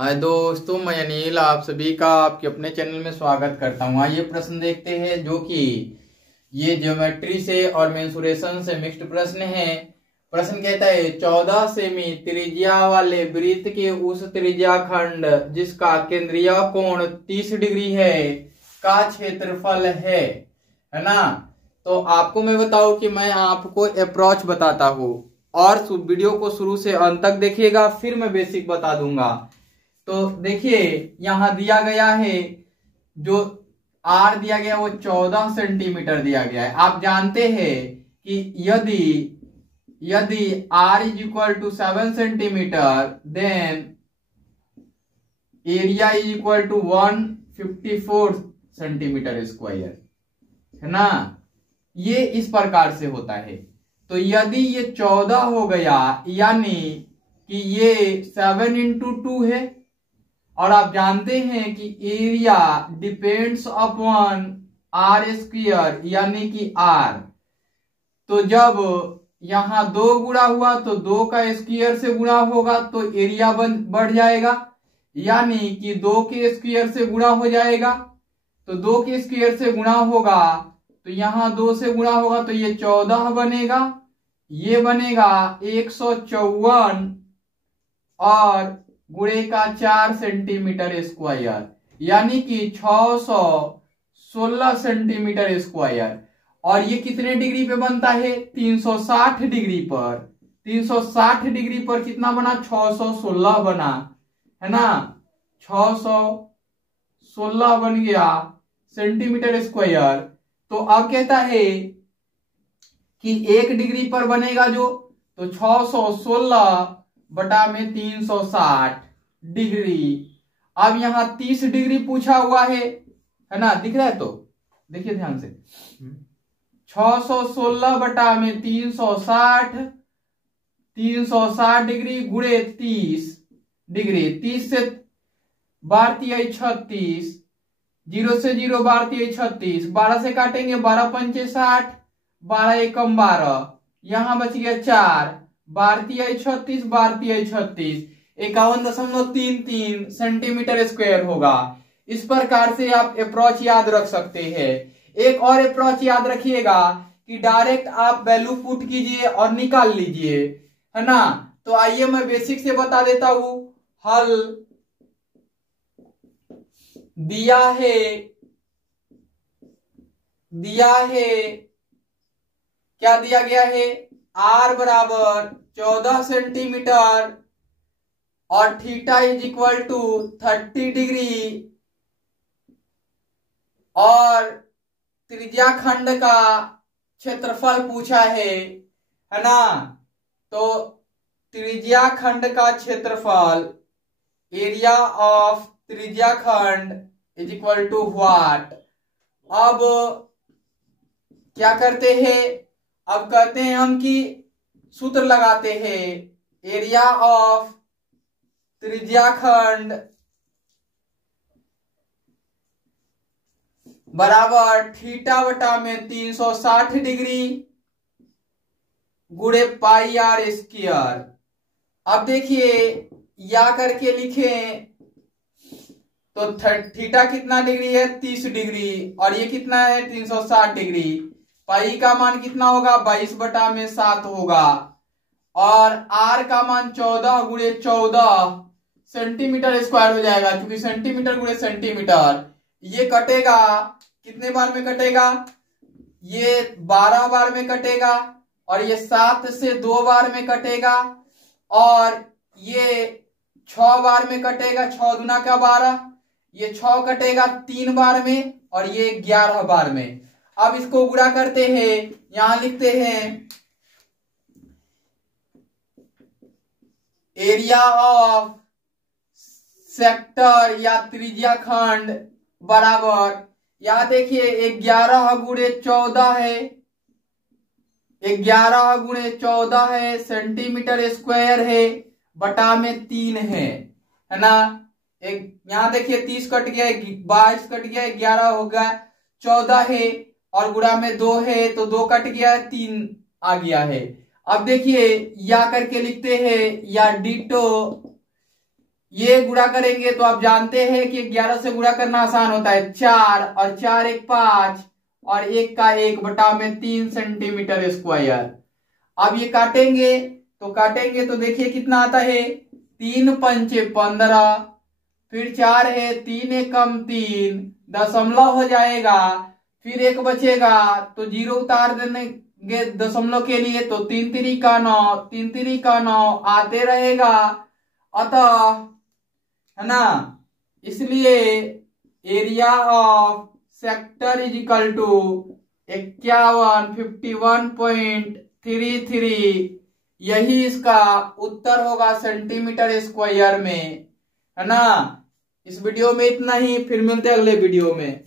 हाय दोस्तों, मैं अनिल आप सभी का आपके अपने चैनल में स्वागत करता हूँ। आइए प्रश्न देखते हैं, जो कि ये ज्योमेट्री से और मेंसुरेशन से मिक्स्ड प्रश्न है। प्रश्न कहता है 14 सेमी त्रिज्या वाले वृत्त के उस त्रिज्या खंड जिसका केंद्रीय कोण 30 डिग्री है का क्षेत्रफल है ना। तो आपको मैं बताऊं कि मैं आपको अप्रोच बताता हूँ और वीडियो को शुरू से अंत तक देखिएगा, फिर मैं बेसिक बता दूंगा। तो देखिए यहां दिया गया है, जो आर दिया गया वो 14 सेंटीमीटर दिया गया है। आप जानते हैं कि यदि r is equal to 7 centimetre then area is equal to 154 centimetre square, है ना। ये इस प्रकार से होता है। तो यदि ये 14 हो गया, यानी कि ये 7 इंटू 2 है, और आप जानते हैं कि area depends upon r square यानी कि आर। तो जब यहां 2 गुणा हुआ तो 2 का स्क्वायर से गुणा होगा तो एरिया बढ़ जाएगा, यानी कि 2 के स्क्वायर से गुणा हो जाएगा। तो 2 के स्क्वायर से गुणा होगा तो यहां 2 से गुणा होगा तो ये 14 बनेगा, ये बनेगा 154 और गुणे का 4 सेंटीमीटर स्क्वायर, यानी कि 616 सेंटीमीटर स्क्वायर। और ये कितने डिग्री पे बनता है? 360 डिग्री पर। 360 डिग्री पर कितना बना? 616 बना, है ना। 616 बन गया सेंटीमीटर स्क्वायर। तो अब कहता है कि 1 डिग्री पर बनेगा जो, तो 616 बटा में 360 डिग्री। अब यहां 30 डिग्री पूछा हुआ है ना, दिख रहा है? तो देखिए ध्यान से, 616 बटा में 360 डिग्री गुणे 30 डिग्री। 30 से 12 36, 0 से 0 12 36, 12 से काटेंगे 12 पंचे 60, 12 एकम 12, यहां बच गया 4, 12 36, 12 36, 51.33 सेंटीमीटर स्क्वायर होगा। इस प्रकार से आप अप्रोच याद रख सकते हैं। एक और अप्रोच याद रखिएगा कि डायरेक्ट आप वैल्यू पुट कीजिए और निकाल लीजिए, है ना। तो आइए मैं बेसिक से बता देता हूं। हल दिया है क्या दिया गया है? आर बराबर 14 सेंटीमीटर और theta is equal to 30 degree, और त्रिज्या खंड का क्षेत्रफल पूछा है ना। तो त्रिज्या खंड का क्षेत्रफल, एरिया ऑफ त्रिज्या खंड इज इक्वल टू व्हाट। अब क्या करते हैं? अब कहते हैं हम कि सूत्र लगाते हैं, एरिया ऑफ त्रिज्या खंड बराबर थीटा बटा में 360 डिग्री गुणे पाई आर स्क्वायर। अब देखिए या करके लिखें तो थीटा कितना डिग्री है? 30 डिग्री, और ये कितना है? 360 डिग्री। पाई का मान कितना होगा? 22 बटा में 7 होगा, और आर का मान 14 गुणे 14 सेंटीमीटर स्क्वायर हो जाएगा, क्योंकि सेंटीमीटर गुणे सेंटीमीटर। ये कटेगा कितने बार में कटेगा? ये 12 बार में कटेगा, और ये 7 से 2 बार में कटेगा, और ये 6 बार में कटेगा। 6 दूना का 12, ये 6 कटेगा 3 बार में, और ये 11 बार में। अब इसको गुणा करते हैं, यहां लिखते हैं एरिया ऑफ सेक्टर या त्रिज्या खंड बराबर, यहां देखिए 11 गुणे 14 है, 11 गुणे 14 है सेंटीमीटर स्क्वायर है, बटा में 3 है ना। एक यहां देखिए 30 कट गया, 22 कट गया, 11 हो गया, 14 है, और गुणा में 2 है तो 2 कट गया, 3 आ गया है। अब देखिए या करके लिखते हैं, या डिटो ये गुणा करेंगे तो आप जानते हैं कि 11 से गुणा करना आसान होता है। 4 और 4 1 5 और 1 का 1 बटा में 3 सेंटीमीटर स्क्वायर। अब ये काटेंगे तो देखिए कितना आता है, 3 पंचे 15, फिर 4 है, 3 एकम 3, दशमलव हो जाएगा, फिर 1 बचेगा तो 0 उतार देंगे दशमलव के लिए, तो 3 3 का 9, 3 3 का 9 आते रहेगा। अतः है ना, इसलिए area of sector is equal to 51 यही इसका उत्तर होगा सेंटीमीटर स्क्वायर में, है ना। इस वीडियो में इतना ही, फिर मिलते हैं अगले वीडियो में।